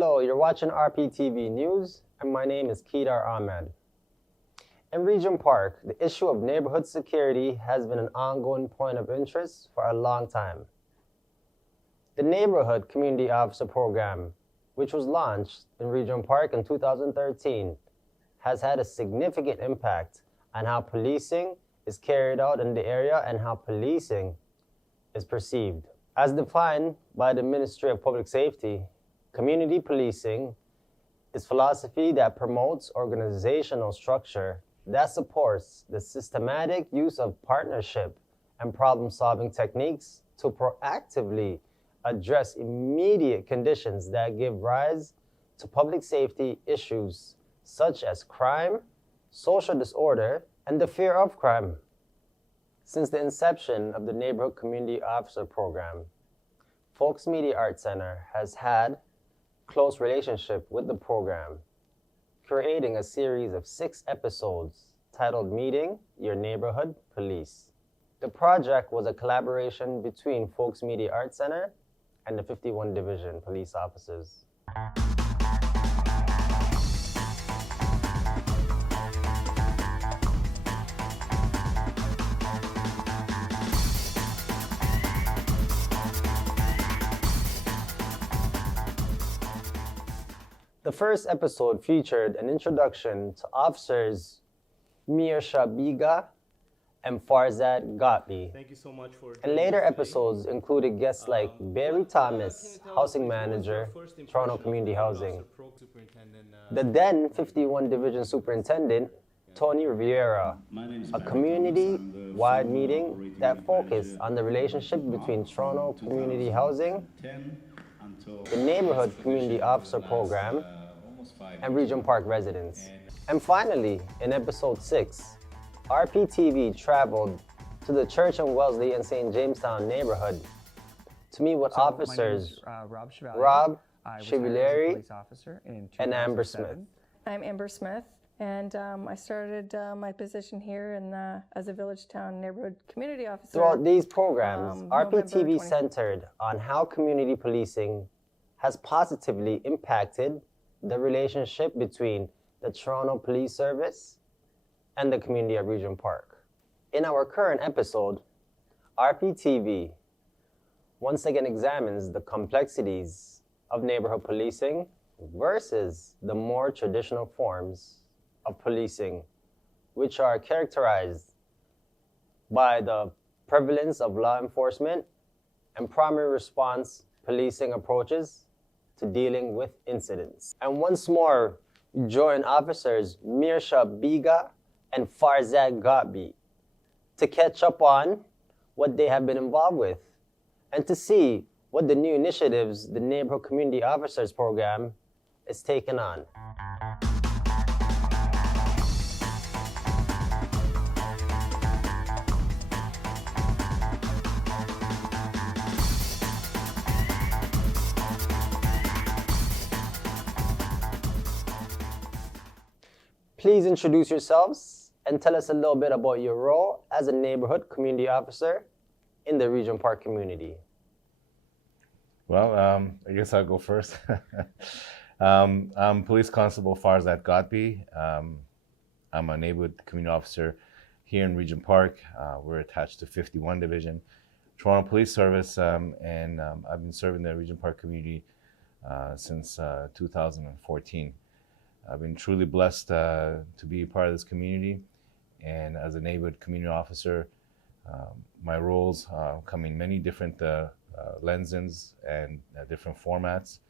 Hello, you're watching RPTV News, and my name is Kedar Ahmed. In Regent Park, the issue of neighborhood security has been an ongoing point of interest for a long time. The Neighbourhood Community Officer Program, which was launched in Regent Park in 2013, has had a significant impact on how policing is carried out in the area and how policing is perceived. As defined by the Ministry of Public Safety, community policing is philosophy that promotes organizational structure that supports the systematic use of partnership and problem-solving techniques to proactively address immediate conditions that give rise to public safety issues such as crime, social disorder, and the fear of crime. Since the inception of the Neighborhood Community Officer Program, Folks Media Arts Center has had close relationship with the program, creating a series of 6 episodes titled Meeting Your Neighborhood Police. The project was a collaboration between Folks Media Arts Center and the 51 Division police officers. The first episode featured an introduction to officers Mircea Biga and Farzad Ghotbi. Thank you so much for. And later episodes included guests like Barry Thomas, housing manager, Toronto Community Housing, the then 51 Division Superintendent, Tony Rivera, a community-wide meeting that focused on the relationship between Toronto Community Housing, the Neighbourhood Community Officer Program, and Regent Park residents. And finally, in episode 6, RPTV traveled to the Church and Wellesley and St. Jamestown neighborhood to meet with officers Rob Chevalieri and Amber Smith. I'm Amber Smith, and I started my position here as a Village Town Neighborhood Community Officer. Throughout these programs, RPTV centered on how community policing has positively impacted the relationship between the Toronto Police Service and the community of Regent Park. In our current episode, RPTV once again examines the complexities of neighborhood policing versus the more traditional forms of policing, which are characterized by the prevalence of law enforcement and primary response policing approaches to dealing with incidents. And once more, join officers Mircea Biga and Farzad Ghotbi to catch up on what they have been involved with and to see what the new initiatives the Neighborhood Community Officers Program is taking on. Please introduce yourselves and tell us a little bit about your role as a neighborhood community officer in the Regent Park community. Well, I guess I'll go first. I'm Police Constable Farzad Ghotbi. I'm a neighborhood community officer here in Regent Park. We're attached to 51 Division, Toronto Police Service, and I've been serving the Regent Park community since 2014. I've been truly blessed to be a part of this community, and as a neighborhood community officer, my roles come in many different lenses and different formats.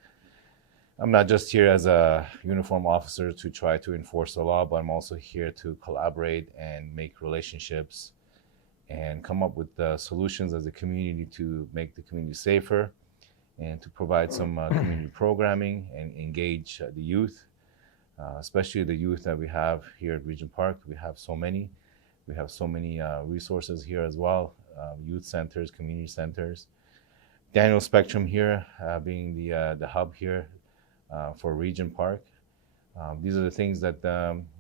I'm not just here as a uniform officer to try to enforce the law, but I'm also here to collaborate and make relationships and come up with solutions as a community to make the community safer and to provide some community programming and engage the youth. Especially the youth that we have here at Regent Park. We have so many. We have so many resources here as well, youth centers, community centers. Daniel Spectrum here being the hub here for Regent Park. These are the things that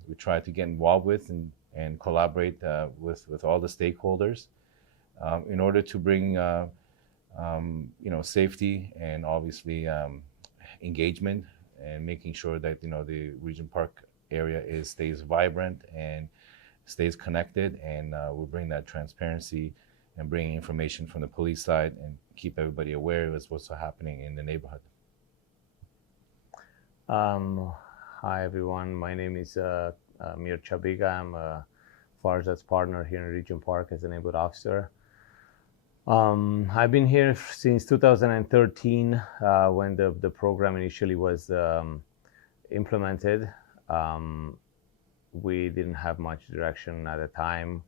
we try to get involved with and collaborate with all the stakeholders in order to bring safety and obviously engagement and making sure that the Regent Park area stays vibrant and stays connected, and we bring that transparency and bring information from the police side and keep everybody aware of what's happening in the neighborhood. Hi everyone, my name is Mircea Biga. I'm Farzad's partner here in Regent Park as a neighborhood officer. I've been here since 2013 when the program initially was implemented. We didn't have much direction at the time.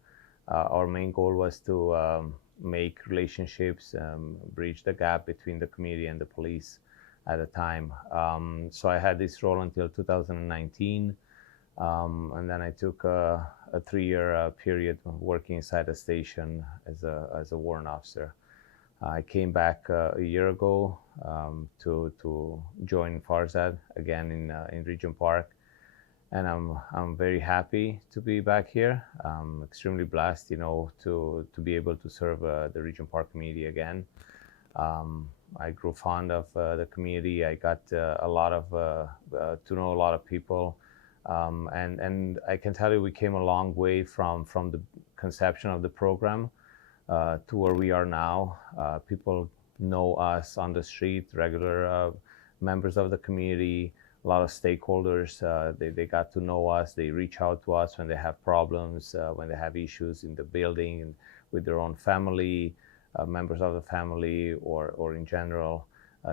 Our main goal was to make relationships, bridge the gap between the community and the police at the time. So I had this role until 2019, and then I took a 3-year period working inside the station as a warrant officer. I came back a year ago to join Farzad again in Regent Park, and I'm very happy to be back here. I'm extremely blessed, to be able to serve the Regent Park community again. I grew fond of the community. I got a lot of to know a lot of people, and I can tell you we came a long way from the conception of the program to where we are now. People know us on the street, regular members of the community, a lot of stakeholders. They got to know us. They reach out to us when they have problems, when they have issues in the building and with their own family. Members of the family or in general,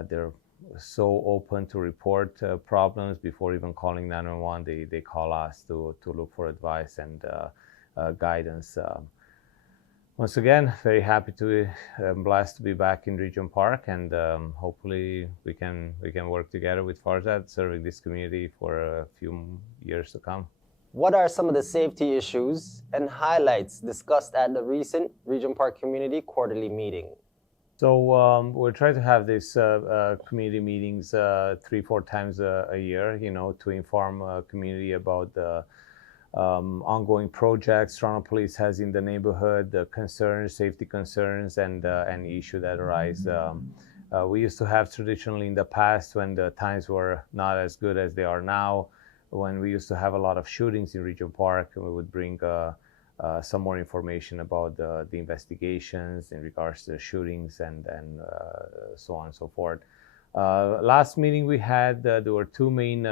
they're so open to report problems before even calling 911. They call us to look for advice and guidance. Once again, very happy to blessed to be back in Regent Park, and hopefully we can work together with Farzad, serving this community for a few years to come. What are some of the safety issues and highlights discussed at the recent Regent Park Community Quarterly Meeting? So we're trying to have these community meetings 3-4 times a year, to inform community about the ongoing projects Toronto Police has in the neighborhood, the concerns, safety concerns, and any issue that arise. We used to have traditionally in the past, when the times were not as good as they are now, when we used to have a lot of shootings in Regent Park, we would bring some more information about the investigations in regards to the shootings and so on and so forth. Last meeting we had, there were 2 main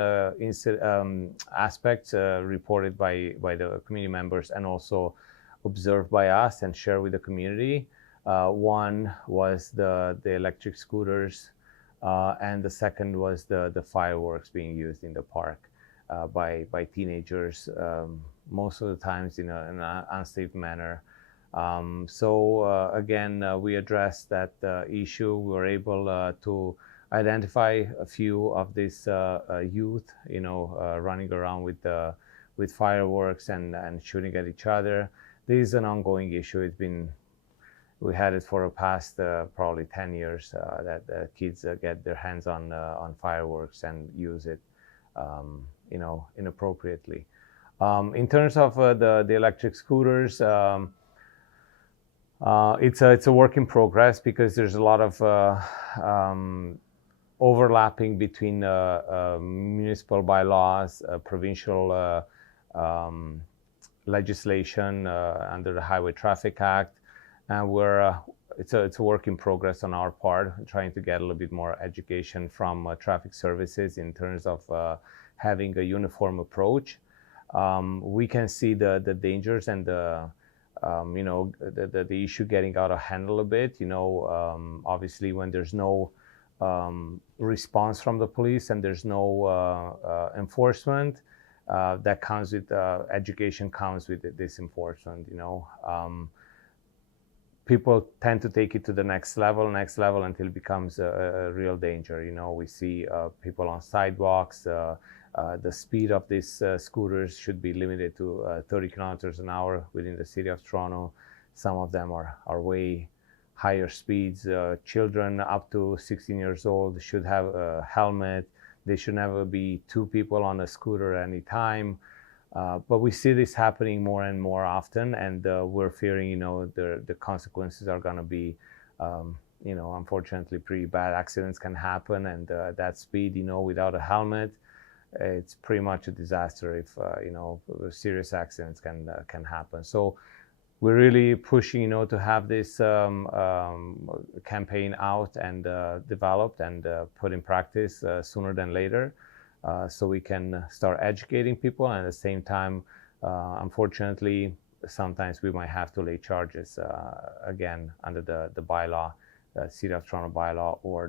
aspects reported by the community members and also observed by us and shared with the community. One was the electric scooters, and the second was the fireworks being used in the park by teenagers, most of the times in an unsafe manner. So again, we addressed that issue. We were able to identify a few of these youth, running around with fireworks and shooting at each other. This is an ongoing issue. We had it for the past probably 10 years that kids get their hands on fireworks and use it, inappropriately. In terms of the electric scooters, it's a work in progress because there's a lot of overlapping between municipal bylaws, provincial legislation under the Highway Traffic Act, and it's a work in progress on our part, trying to get a little bit more education from traffic services in terms of having a uniform approach. We can see the dangers and the issue getting out of hand a little bit. Obviously, when there's no response from the police and there's no enforcement, that comes with education, comes with this enforcement. People tend to take it to the next level until it becomes a real danger. We see people on sidewalks. The speed of these scooters should be limited to 30 kilometers an hour within the city of Toronto. Some of them are way higher speeds. Children up to 16 years old should have a helmet. There should never be 2 people on a scooter at any time. But we see this happening more and more often, and we're fearing, the consequences are going to be unfortunately, pretty bad accidents can happen, and that speed, without a helmet, it's pretty much a disaster. If serious accidents can happen. So we're really pushing, to have this campaign out and developed and put in practice sooner than later, so we can start educating people. And at the same time, unfortunately, sometimes we might have to lay charges again under the bylaw, the City of Toronto bylaw, or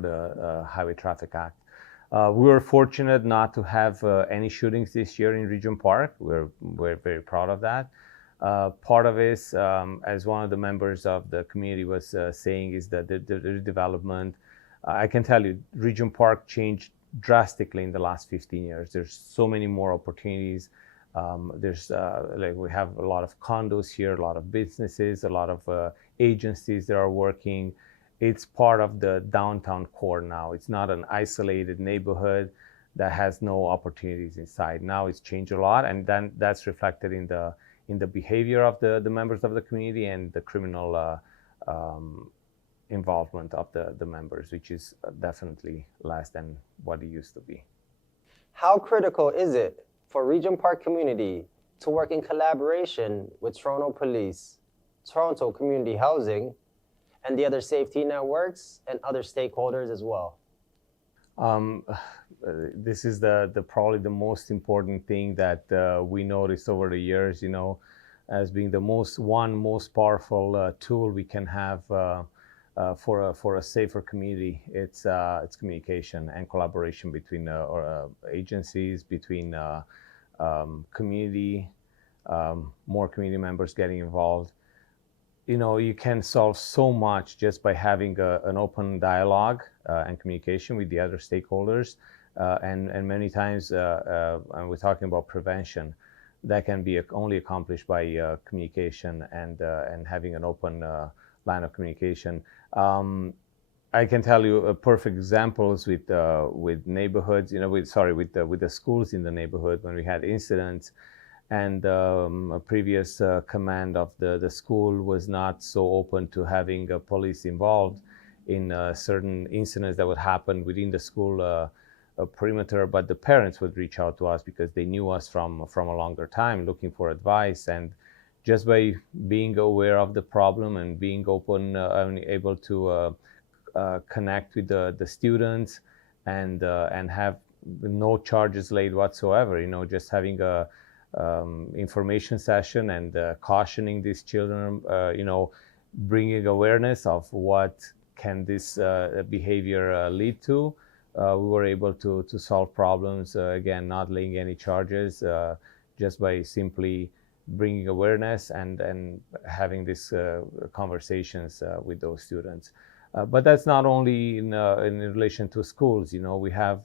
the Highway Traffic Act. We were fortunate not to have any shootings this year in Regent Park. We're very proud of that. Part of it, as one of the members of the community was saying, is that the redevelopment. I can tell you, Regent Park changed drastically in the last 15 years. There's so many more opportunities. We have a lot of condos here, a lot of businesses, a lot of agencies that are working. It's part of the downtown core now. It's not an isolated neighborhood that has no opportunities inside. Now it's changed a lot, and then that's reflected in the behavior of the members of the community and the criminal involvement of the members, which is definitely less than what it used to be. How critical is it for Regent Park community to work in collaboration with Toronto Police, Toronto Community Housing, and the other safety networks and other stakeholders as well? This is probably the most important thing that we noticed over the years, as being the most powerful tool we can have for a safer community. It's communication and collaboration between agencies, between community, more community members getting involved. You can solve so much just by having an open dialogue and communication with the other stakeholders. And many times, and we're talking about prevention, that can be only accomplished by communication and having an open line of communication. I can tell you perfect examples with neighborhoods, with the schools in the neighborhood when we had incidents. And a previous command of the school was not so open to having police involved in certain incidents that would happen within the school perimeter, but the parents would reach out to us because they knew us from a longer time, looking for advice. And just by being aware of the problem and being open and able to connect with the students and have no charges laid whatsoever, just having a information session and cautioning these children, bringing awareness of what can this behavior lead to. We were able to solve problems, again, not laying any charges, just by simply bringing awareness and having these conversations with those students. But that's not only in relation to schools. We have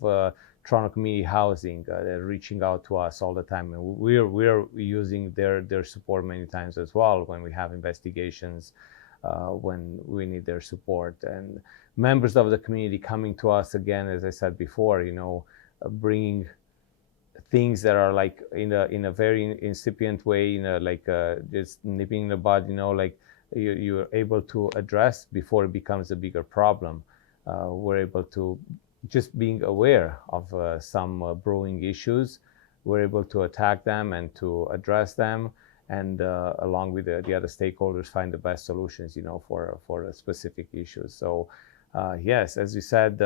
Toronto Community Housing, they're reaching out to us all the time, and we're using their support many times as well when we have investigations, when we need their support. And members of the community coming to us again, as I said before, bringing things that are like in a very incipient way, just nipping in the bud, you're able to address before it becomes a bigger problem. We're able to, just being aware of some brewing issues, we're able to attack them and to address them, and along with the other stakeholders, find the best solutions, for the specific issues. So yes, as you said,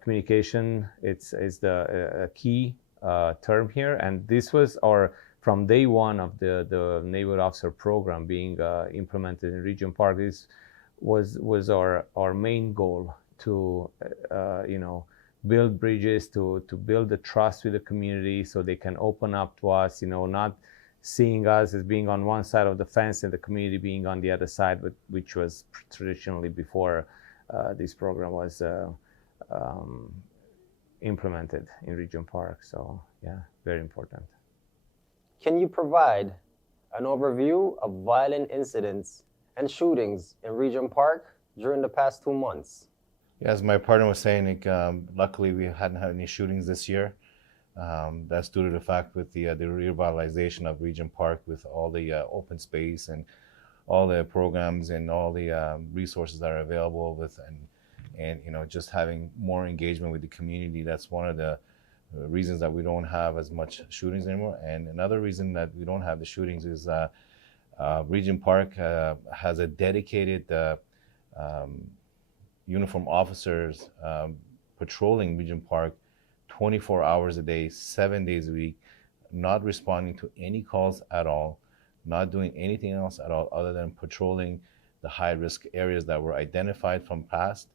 communication is the key term here, and this was from day one of the Neighbourhood Officer Program being implemented in Regent Park. This was our main goal, to build bridges, to build the trust with the community so they can open up to us, not seeing us as being on one side of the fence and the community being on the other side, which was traditionally before this program was implemented in Regent Park. So yeah, very important. Can you provide an overview of violent incidents and shootings in Regent Park during the past 2 months? Yeah, as my partner was saying, luckily we hadn't had any shootings this year. That's due to the fact with the revitalization of Regent Park, with all the open space and all the programs and all the resources that are available with, and just having more engagement with the community. That's one of the reasons that we don't have as much shootings anymore. And another reason that we don't have the shootings is Regent Park has a dedicated uniformed officers patrolling Regent Park 24 hours a day, 7 days a week, not responding to any calls at all, not doing anything else at all other than patrolling the high-risk areas that were identified from past,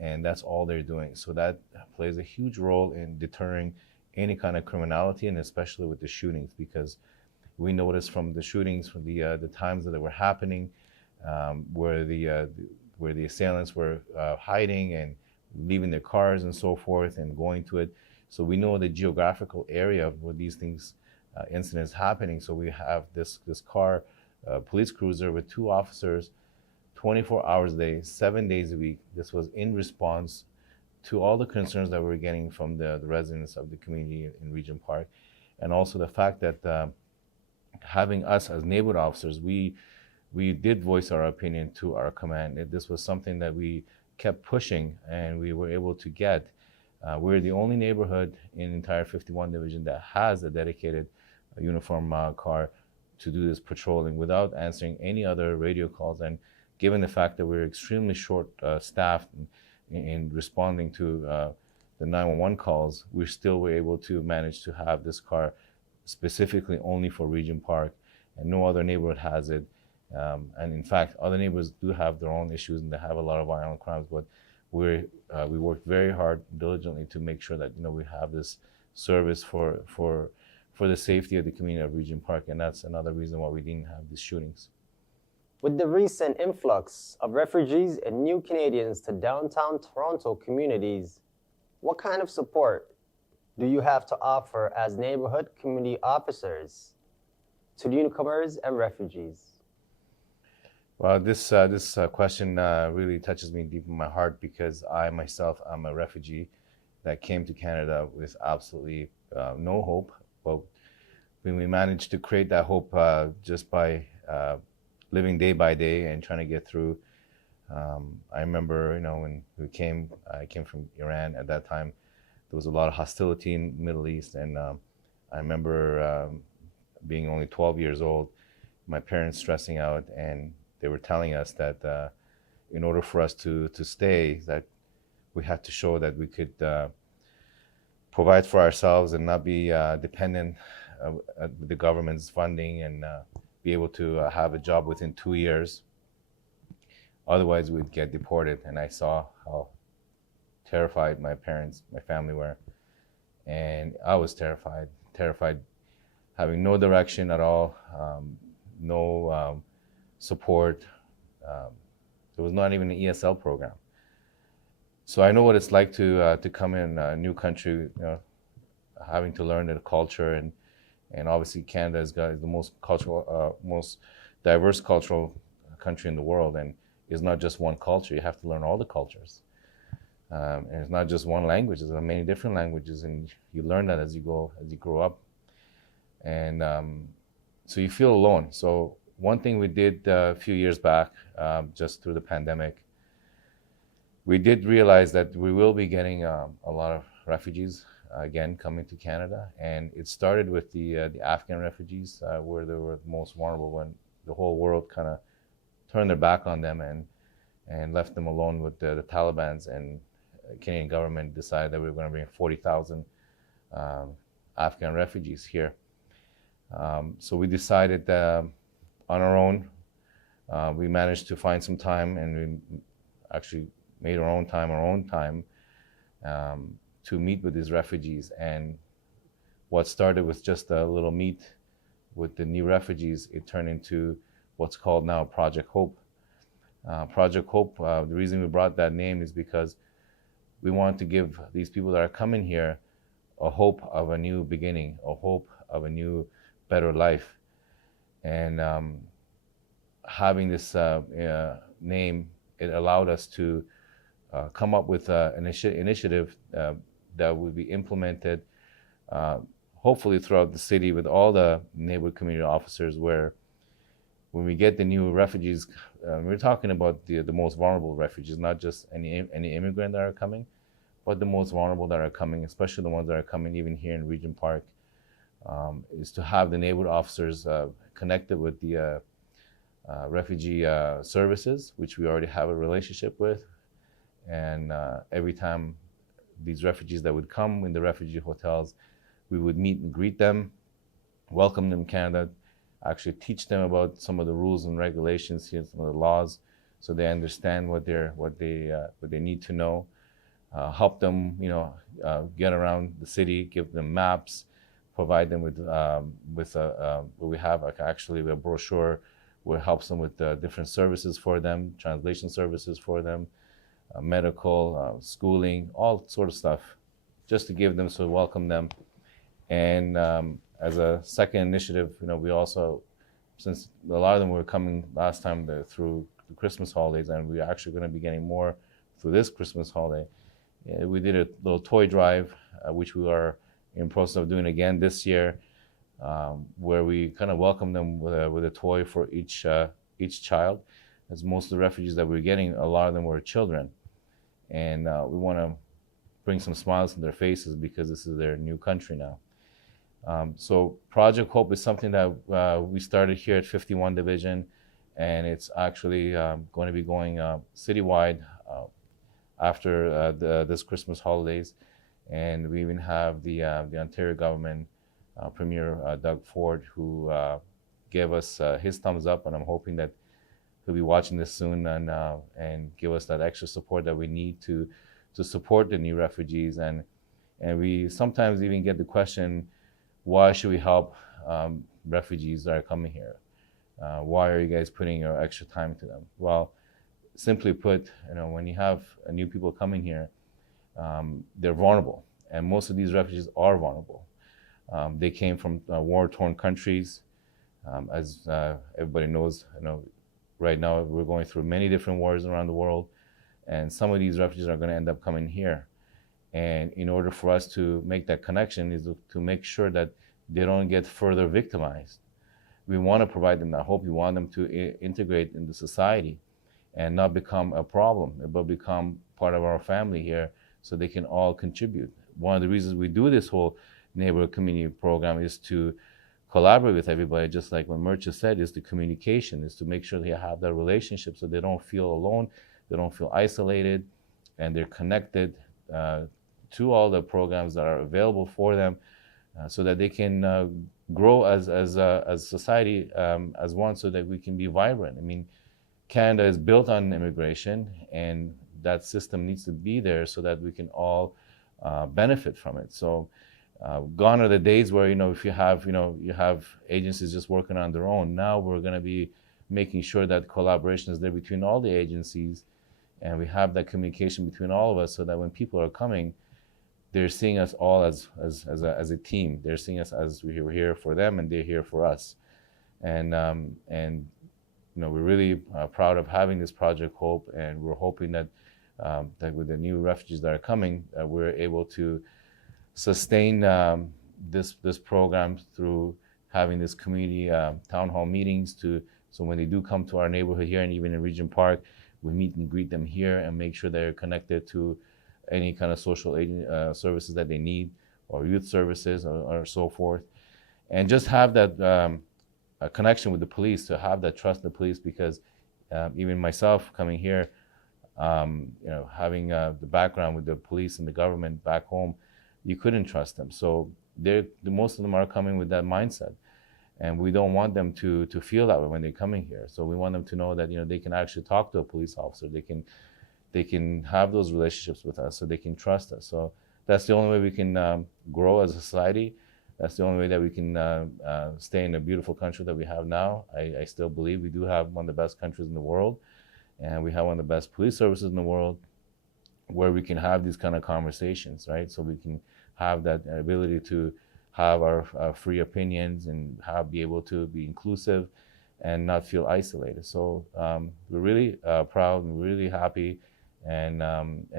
and that's all they're doing. So that plays a huge role in deterring any kind of criminality, and especially with the shootings, because we noticed from the shootings, from the times that they were happening, where the assailants were hiding and leaving their cars and so forth and going to it. So we know the geographical area where these things, incidents happening. So we have this car, police cruiser with 2 officers, 24 hours a day, 7 days a week. This was in response to all the concerns that we were getting from the residents of the community in Regent Park. And also the fact that having us as neighborhood officers, we did voice our opinion to our command. This was something that we kept pushing, and we were able to get. We're the only neighborhood in the entire 51 division that has a dedicated uniform car to do this patrolling without answering any other radio calls. And given the fact that we're extremely short staffed in responding to the 911 calls, we still were able to manage to have this car specifically only for Regent Park, and no other neighborhood has it. And in fact, other neighborhoods do have their own issues and they have a lot of violent crimes, but we worked very hard, diligently, to make sure that we have this service for the safety of the community of Regent Park, and that's another reason why we didn't have these shootings. With the recent influx of refugees and new Canadians to downtown Toronto communities, what kind of support do you have to offer as neighborhood community officers to newcomers and refugees? Well, this question really touches me deep in my heart, because I myself am a refugee that came to Canada with absolutely no hope. But when we managed to create that hope just by living day by day and trying to get through. I remember, when I came from Iran at that time. There was a lot of hostility in the Middle East, and I remember being only 12 years old, my parents stressing out, and they were telling us that in order for us to stay, that we had to show that we could provide for ourselves and not be dependent on the government's funding, and be able to have a job within 2 years. Otherwise, we'd get deported. And I saw how terrified my parents, my family were. And I was terrified, having no direction at all, no support. There was not even an ESL program. So I know what it's like to come in a new country, having to learn the culture, and obviously Canada is the most diverse cultural country in the world, and it's not just one culture. You have to learn all the cultures, and it's not just one language. There's many different languages, and you learn that as you grow up, and so you feel alone. So one thing we did a few years back, just through the pandemic, we did realize that we will be getting a lot of refugees again coming to Canada, and it started with the Afghan refugees, where they were the most vulnerable, when the whole world kind of turned their back on them and left them alone with the Taliban's, and the Canadian government decided that we were going to bring 40,000 Afghan refugees here. So we decided on our own, we managed to find some time, and we actually made our own time to meet with these refugees. And what started with just a little meet with the new refugees, it turned into what's called now Project Hope. Project Hope, the reason we brought that name is because we want to give these people that are coming here a hope of a new beginning, a hope of a new, better life. And having this name, it allowed us to come up with an initiative that will be implemented hopefully throughout the city with all the neighborhood community officers, where when we get the new refugees, we're talking about the most vulnerable refugees, not just any immigrant that are coming, but the most vulnerable that are coming, especially the ones that are coming even here in Regent Park, is to have the neighborhood officers connected with the refugee services, which we already have a relationship with. And every time these refugees that would come in the refugee hotels, we would meet and greet them, welcome them to Canada, actually teach them about some of the rules and regulations here, some of the laws, so they understand what they need to know. Help them, get around the city, give them maps, provide them with we have actually a brochure where it helps them with different services for them, translation services for them, medical, schooling, all sort of stuff, just to give them, so welcome them. And as a second initiative, we also, since a lot of them were coming last time through the Christmas holidays, and we're actually going to be getting more through this Christmas holiday, we did a little toy drive, which we are in process of doing again this year, where we kind of welcome them with a toy for each child. As most of the refugees that we're getting, a lot of them were children, and we want to bring some smiles on their faces because this is their new country now. So Project Hope is something that we started here at 51 Division, and it's actually going to be going citywide after this Christmas holidays. And we even have the Ontario government Premier Doug Ford, who gave us his thumbs up, and I'm hoping that he'll be watching this soon and give us that extra support that we need to support the new refugees. And we sometimes even get the question, why should we help refugees that are coming here? Why are you guys putting your extra time into them? Well, simply put, when you have new people coming here, they're vulnerable, and most of these refugees are vulnerable. They came from war-torn countries. As everybody knows, right now we're going through many different wars around the world, and some of these refugees are going to end up coming here. And in order for us to make that connection is to make sure that they don't get further victimized. We want to provide them that hope. We want them to integrate into society and not become a problem, but become part of our family here, so they can all contribute. One of the reasons we do this whole neighborhood community program is to collaborate with everybody, just like what Mircea said, is the communication, is to make sure they have that relationship so they don't feel alone, they don't feel isolated, and they're connected to all the programs that are available for them, so that they can grow as society as one, so that we can be vibrant. I mean, Canada is built on immigration, and that system needs to be there so that we can all benefit from it. So gone are the days where, if you have agencies just working on their own. Now we're going to be making sure that collaboration is there between all the agencies, and we have that communication between all of us, so that when people are coming, they're seeing us all as a team. They're seeing us as we're here for them, and they're here for us. And we're really proud of having this Project Hope, and we're hoping that with the new refugees that are coming, we're able to sustain this program through having this community town hall meetings, so when they do come to our neighborhood here, and even in Regent Park, we meet and greet them here and make sure they're connected to any kind of social services that they need, or youth services, or so forth. And just have that a connection with the police, to have that trust in the police, because even myself coming here, having the background with the police and the government back home, you couldn't trust them. So most of them are coming with that mindset, and we don't want them to feel that way when they're coming here. So we want them to know that they can actually talk to a police officer. They can have those relationships with us, so they can trust us. So that's the only way we can grow as a society. That's the only way that we can stay in the beautiful country that we have now. I still believe we do have one of the best countries in the world, and we have one of the best police services in the world, where we can have these kind of conversations, right? So we can have that ability to have our free opinions, and be able to be inclusive and not feel isolated. So we're really proud, and we're really happy, and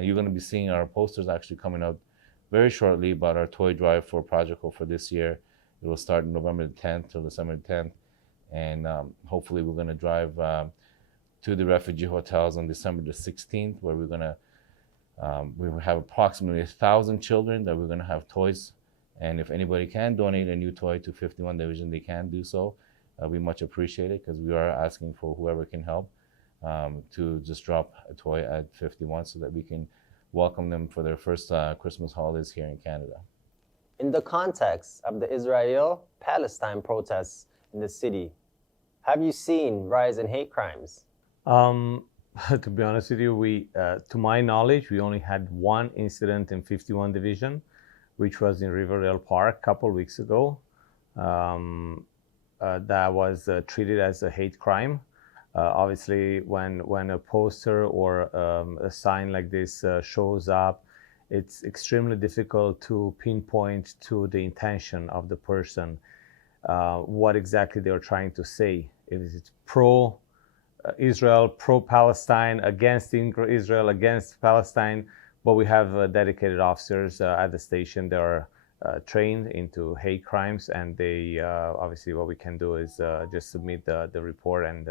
you're going to be seeing our posters actually coming out very shortly about our toy drive for Project Hope for this year. It will start November the 10th till December 10th, and hopefully we're going to drive to the refugee hotels on December the 16th, where we're going to we will have approximately 1,000 children that we're going to have toys. And if anybody can donate a new toy to 51 Division, they can do so. We much appreciate it, because we are asking for whoever can help to just drop a toy at 51 so that we can welcome them for their first Christmas holidays here in Canada. In the context of the Israel-Palestine protests in the city, have you seen rise in hate crimes? To be honest with you, to my knowledge, we only had one incident in 51 Division, which was in Riverdale Park a couple of weeks ago. That was treated as a hate crime. Obviously, when a poster or a sign like this shows up, it's extremely difficult to pinpoint to the intention of the person what exactly they're trying to say. Is it pro-Israel, pro-Palestine, against Israel, against Palestine? But we have dedicated officers at the station that are trained into hate crimes, and they obviously what we can do is just submit the report and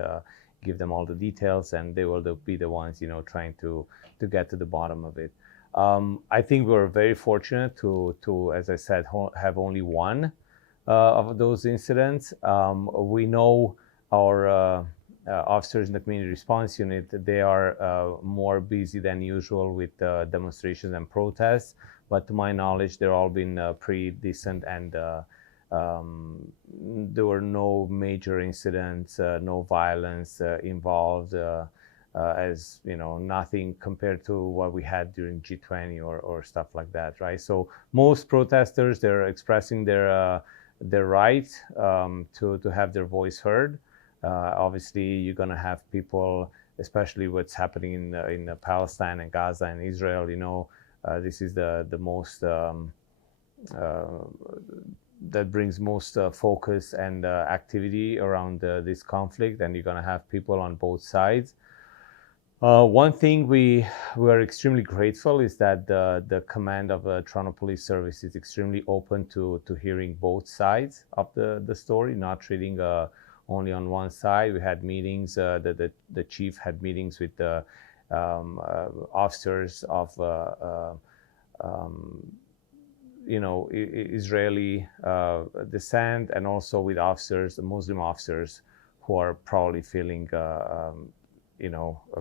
give them all the details, and they will be the ones trying to get to the bottom of it. I think we're very fortunate to as I said, have only one of those incidents. We know our officers in the community response unit, they are more busy than usual with demonstrations and protests, but to my knowledge, they're all been pretty decent, and there were no major incidents, no violence involved, as nothing compared to what we had during G20 or stuff like that, right? So most protesters, they're expressing their right to have their voice heard. Obviously, you're going to have people, especially what's happening in Palestine and Gaza and Israel. This is the most that brings most focus and activity around this conflict, and you're going to have people on both sides. One thing we are extremely grateful is that the command of Toronto Police Service is extremely open to hearing both sides of the story, not treating only on one side. We had meetings, the chief had meetings with the officers of Israeli descent, and also with officers, Muslim officers, who are probably feeling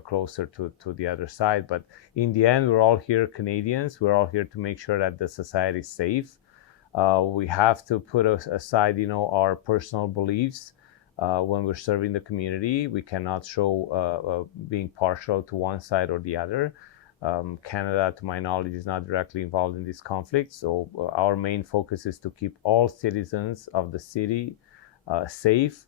closer to the other side. But in the end, we're all here Canadians. We're all here to make sure that the society is safe. We have to put aside, our personal beliefs when we're serving the community. We cannot show being partial to one side or the other. Canada, to my knowledge, is not directly involved in this conflict. So our main focus is to keep all citizens of the city safe,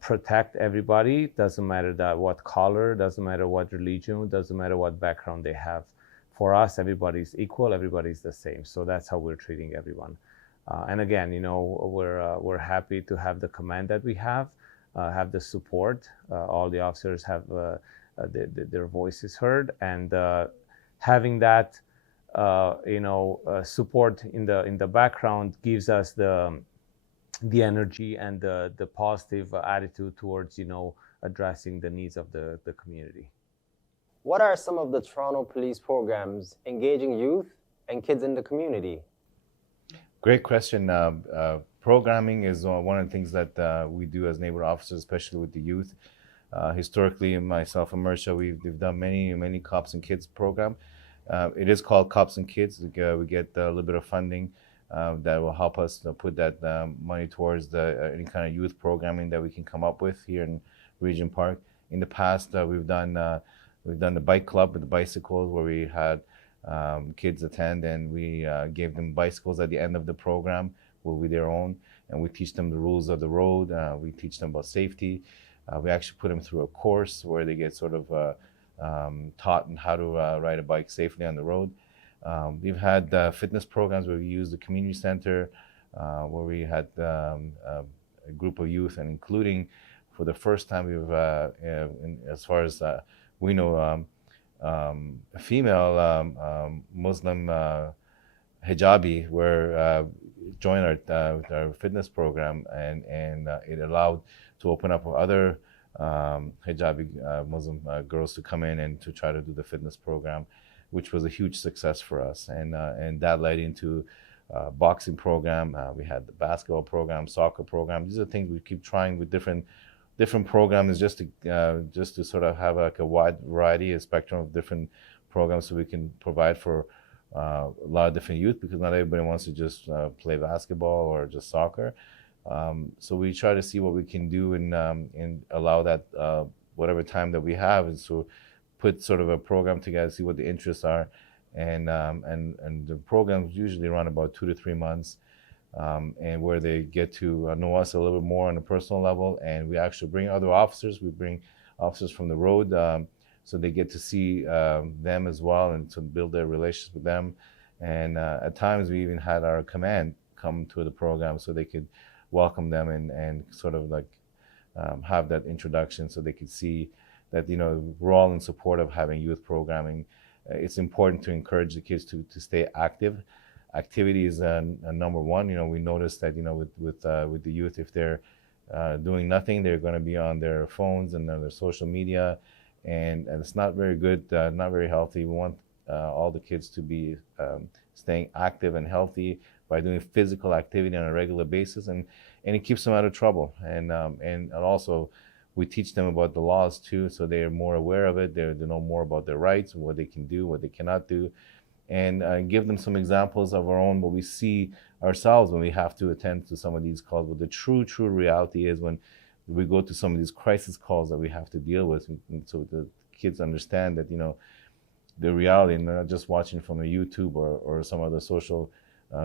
protect everybody. Doesn't matter what color, doesn't matter what religion, doesn't matter what background they have. For us, everybody's equal, everybody's the same. So that's how we're treating everyone. And again, we're happy to have the command that we have the support. All the officers have their voices heard, and having that support in the background gives us the energy and the positive attitude towards addressing the needs of the community. What are some of the Toronto Police programs engaging youth and kids in the community? Great question. Programming is one of the things that we do as neighborhood officers, especially with the youth. Historically, myself and Mircea, we've done many Cops and Kids program. It is called Cops and Kids. We get a little bit of funding that will help us put that money towards any kind of youth programming that we can come up with here in Regent Park. In the past, we've done the bike club with the bicycles, where we had kids attend, and we gave them bicycles at the end of the program, will be their own, and we teach them the rules of the road. We teach them about safety. We actually put them through a course where they get sort of taught on how to ride a bike safely on the road. We've had fitness programs where we use the community center, where we had a group of youth, and including for the first time we've, as far as we know, a female Muslim hijabi, where joined our fitness program, and it allowed to open up other hijabi Muslim girls to come in and to try to do the fitness program, which was a huge success for us, and that led into boxing program. We had the basketball program, soccer program. These are things we keep trying with different programs, just to sort of have like a wide variety, a spectrum of different programs, so we can provide for a lot of different youth, because not everybody wants to just play basketball or just soccer. So we try to see what we can do and allow that whatever time that we have, and so put sort of a program together, see what the interests are, and the programs usually run about 2 to 3 months, and where they get to know us a little bit more on a personal level, and we actually bring other officers. We bring officers from the road, so they get to see them as well, and to build their relationships with them. And at times we even had our command come to the program so they could welcome them and sort of like have that introduction, so they could see that, you know, we're all in support of having youth programming. It's important to encourage the kids to stay active. Activity is number one. You know, we noticed that, you know, with the youth, if they're doing nothing, they're going to be on their phones and on their social media, and it's not very good, not very healthy. We want all the kids to be staying active and healthy by doing physical activity on a regular basis, and it keeps them out of trouble. And also, we teach them about the laws too, so they're more aware of it. They know more about their rights and what they can do, what they cannot do, and give them some examples of our own, what we see ourselves when we have to attend to some of these calls. What the true reality is when we go to some of these crisis calls that we have to deal with, and so the kids understand that, you know, the reality, and they're not just watching from a YouTube or some other social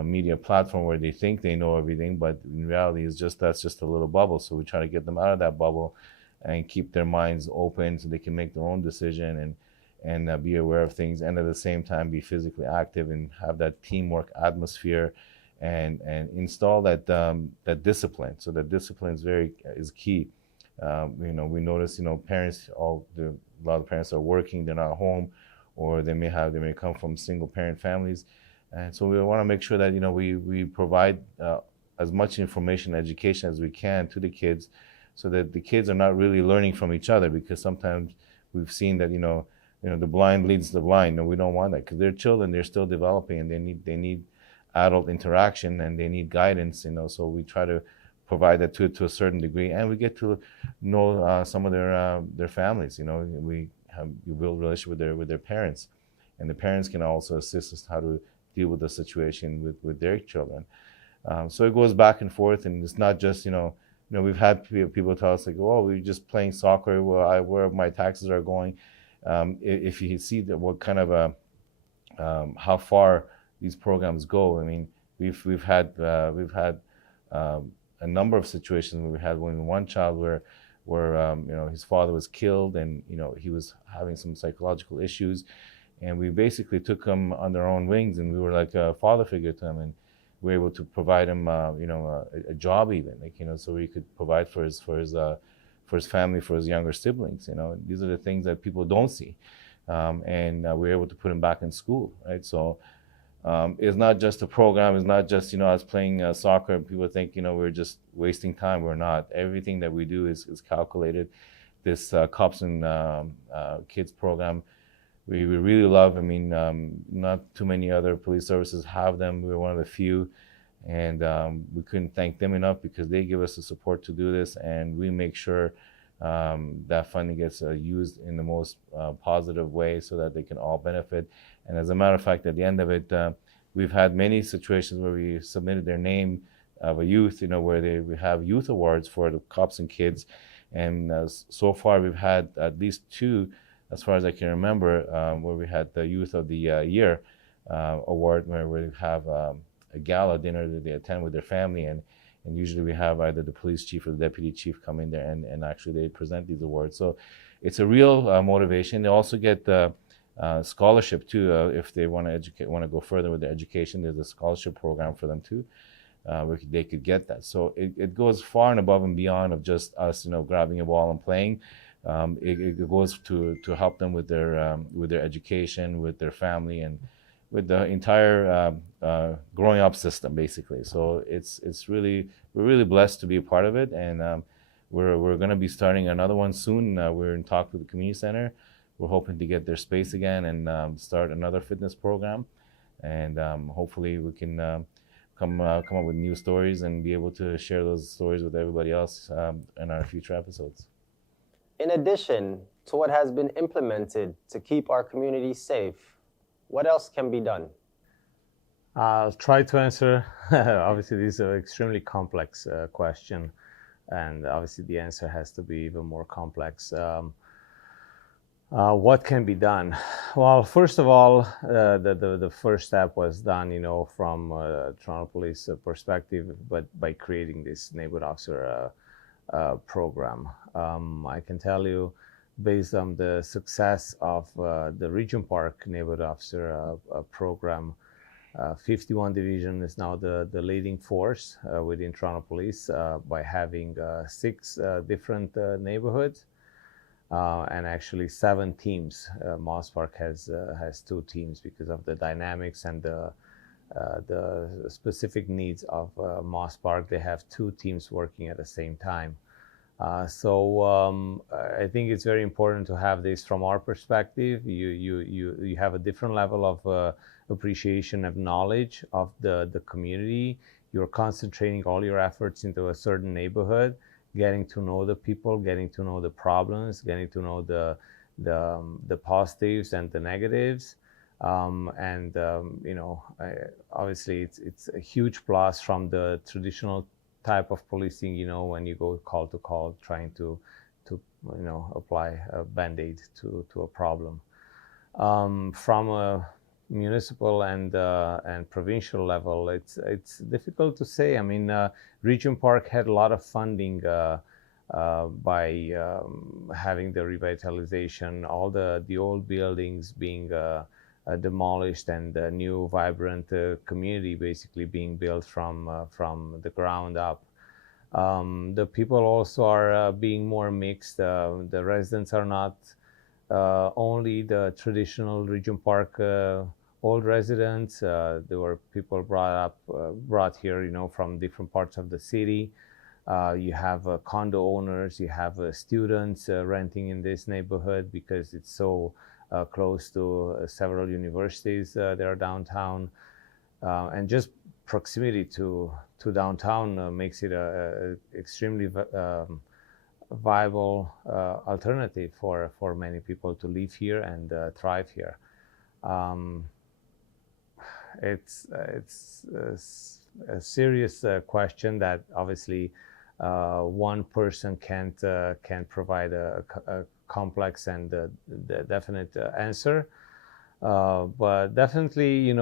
media platform where they think they know everything, but in reality, that's just a little bubble. So we try to get them out of that bubble and keep their minds open so they can make their own decision and be aware of things, and at the same time be physically active and have that teamwork atmosphere, and install that discipline. So that discipline is key. You know, we notice, you know, parents, a lot of parents are working, they're not home, or they may come from single parent families, and so we want to make sure that, you know, we provide as much information and education as we can to the kids, so that the kids are not really learning from each other, because sometimes we've seen that, you know, the blind leads the blind. No, we don't want that, because they're children, they're still developing, and they need adult interaction, and they need guidance, you know. So we try to provide that to a certain degree, and we get to know some of their families. You know, we build a relationship with their parents, and the parents can also assist us how to deal with the situation with their children. So it goes back and forth, and it's not just, you know, we've had people tell us like, oh, we're just playing soccer, where my taxes are going. If you see what kind of how far these programs go, I mean, we've had a number of situations where we had one child where you know, his father was killed, and, you know, he was having some psychological issues, and we basically took him under our own wings, and we were like a father figure to him, and we were able to provide him you know, a job, even, like, you know, so we could provide for his family, for his younger siblings. You know, these are the things that people don't see, and we were able to put him back in school, right? So it's not just a program. It's not just, you know, us playing soccer. People think, you know, we're just wasting time. We're not. Everything that we do is calculated. This Cops and Kids program, we really love. I mean, not too many other police services have them. We're one of the few, and we couldn't thank them enough, because they give us the support to do this, and we make sure that funding gets used in the most positive way, so that they can all benefit. And as a matter of fact, at the end of it, we've had many situations where we submitted their name of a youth, you know, where we have youth awards for the Cops and Kids, and so far we've had at least 2, as far as I can remember, where we had the Youth of the Year award, where we have a gala dinner that they attend with their family, and usually we have either the police chief or the deputy chief come in there, and actually they present these awards. So it's a real motivation. They also get scholarship too, if they want to go further with their education. There's a scholarship program for them too, where they could get that. So it goes far and above and beyond of just us, you know, grabbing a ball and playing. It goes to help them with their education, with their family, and with the entire growing up system, basically. So we're really blessed to be a part of it, and we're going to be starting another one soon. We're in talk with the community center. We're hoping to get their space again and start another fitness program, and hopefully we can come up with new stories and be able to share those stories with everybody else in our future episodes. In addition to what has been implemented to keep our community safe, what else can be done? I'll try to answer. Obviously, this is an extremely complex question, and obviously the answer has to be even more complex. What can be done? Well, first of all, the first step was done, from Toronto Police perspective, but by creating this Neighbourhood Officer Program. I can tell you, based on the success of the Regent Park Neighbourhood Officer Program, 51 Division is now the leading force within Toronto Police by having 6 different neighborhoods. And actually 7 teams. Moss Park has 2 teams because of the dynamics and the specific needs of Moss Park. They have 2 teams working at the same time. So I think it's very important to have this from our perspective. You have a different level of appreciation of knowledge of the community. You're concentrating all your efforts into a certain neighborhood, getting to know the people, getting to know the problems, getting to know the positives and the negatives. Obviously it's a huge plus from the traditional type of policing, when you go call to call trying to apply a band-aid to a problem. From a municipal and provincial level, it's difficult to say. I mean, Regent Park had a lot of funding by having the revitalization, all the old buildings being demolished and a new vibrant community basically being built from the ground up. The people also are being more mixed. The residents are not only the traditional Regent Park old residents. There were people brought here, from different parts of the city. You have condo owners, you have students renting in this neighborhood because it's so close to several universities that are downtown. And just proximity to downtown makes it a extremely viable alternative for many people to live here and thrive here. It's a serious question that obviously one person can't provide a complex and definite answer. But definitely,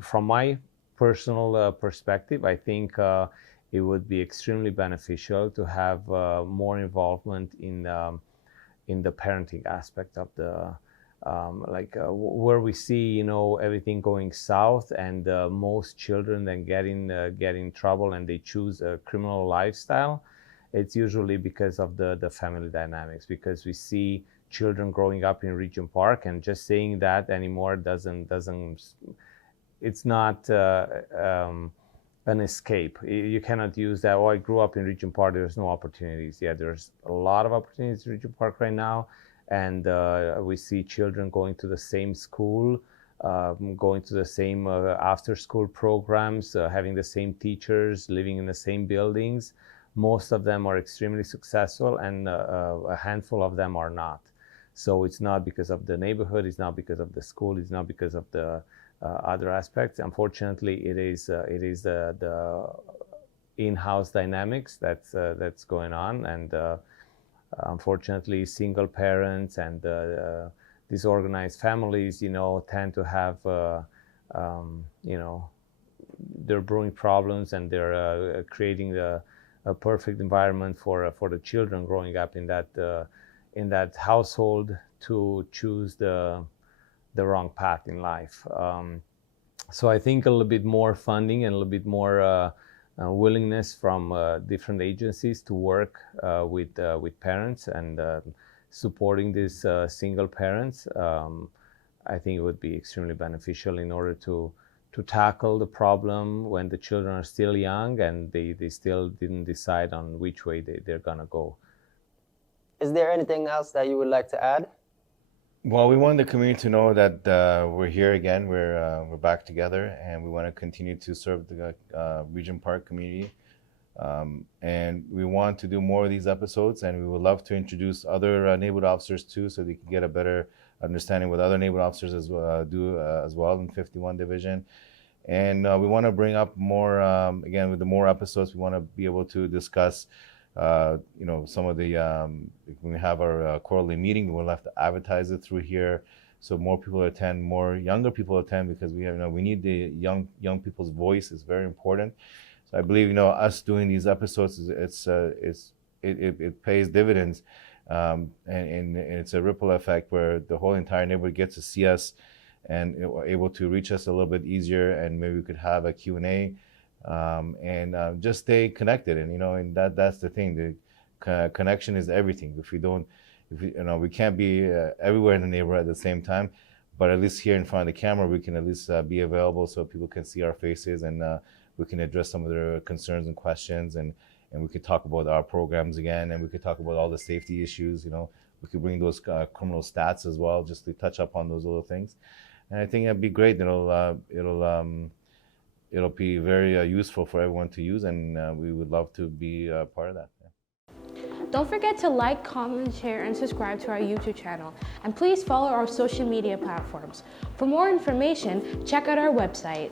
from my personal perspective, I think it would be extremely beneficial to have more involvement in the parenting aspect of the where we see everything going south and most children then get in trouble and they choose a criminal lifestyle. It's usually because of the family dynamics, because we see children growing up in Regent Park, and just saying that anymore doesn't it's not an escape. You cannot use that, I grew up in Regent Park, there's no opportunities. Yeah, there's a lot of opportunities in Regent Park right now, and we see children going to the same school, going to the same after-school programs, having the same teachers, living in the same buildings. Most of them are extremely successful, and a handful of them are not. So it's not because of the neighborhood, it's not because of the school, it's not because of the other aspects. Unfortunately, it is the in-house dynamics that's going on, and unfortunately, single parents and disorganized families, tend to have they're brewing problems, and they're creating a perfect environment for the children growing up in that household to choose the wrong path in life. So I think a little bit more funding and a little bit more willingness from different agencies to work with parents and supporting these single parents. I think it would be extremely beneficial in order to tackle the problem when the children are still young and they still didn't decide on which way they're gonna go. Is there anything else that you would like to add? Well, we want the community to know that we're here again. We're back together, and we want to continue to serve the Regent Park community. And we want to do more of these episodes, and we would love to introduce other neighborhood officers too, so they can get a better understanding what other neighborhood officers as well in 51 Division. And we want to bring up more, again, with the more episodes, we want to be able to discuss, some of the, when we have our quarterly meeting, we'll have to advertise it through here so more people attend, more younger people attend, because we need the young people's voice. It's very important. So I believe, us doing these episodes, it pays dividends. And it's a ripple effect where the whole entire neighborhood gets to see us and able to reach us a little bit easier, and maybe we could have a Q&A and just stay connected. And that's the thing. The connection is everything. We can't be everywhere in the neighborhood at the same time, but at least here in front of the camera, we can at least be available so people can see our faces, and we can address some of their concerns and questions, and we could talk about our programs again, and we could talk about all the safety issues. We could bring those criminal stats as well, just to touch up on those little things. And I think it'd be great. It'll be very useful for everyone to use, and we would love to be part of that. Yeah. Don't forget to like, comment, share, and subscribe to our YouTube channel. And please follow our social media platforms. For more information, check out our website.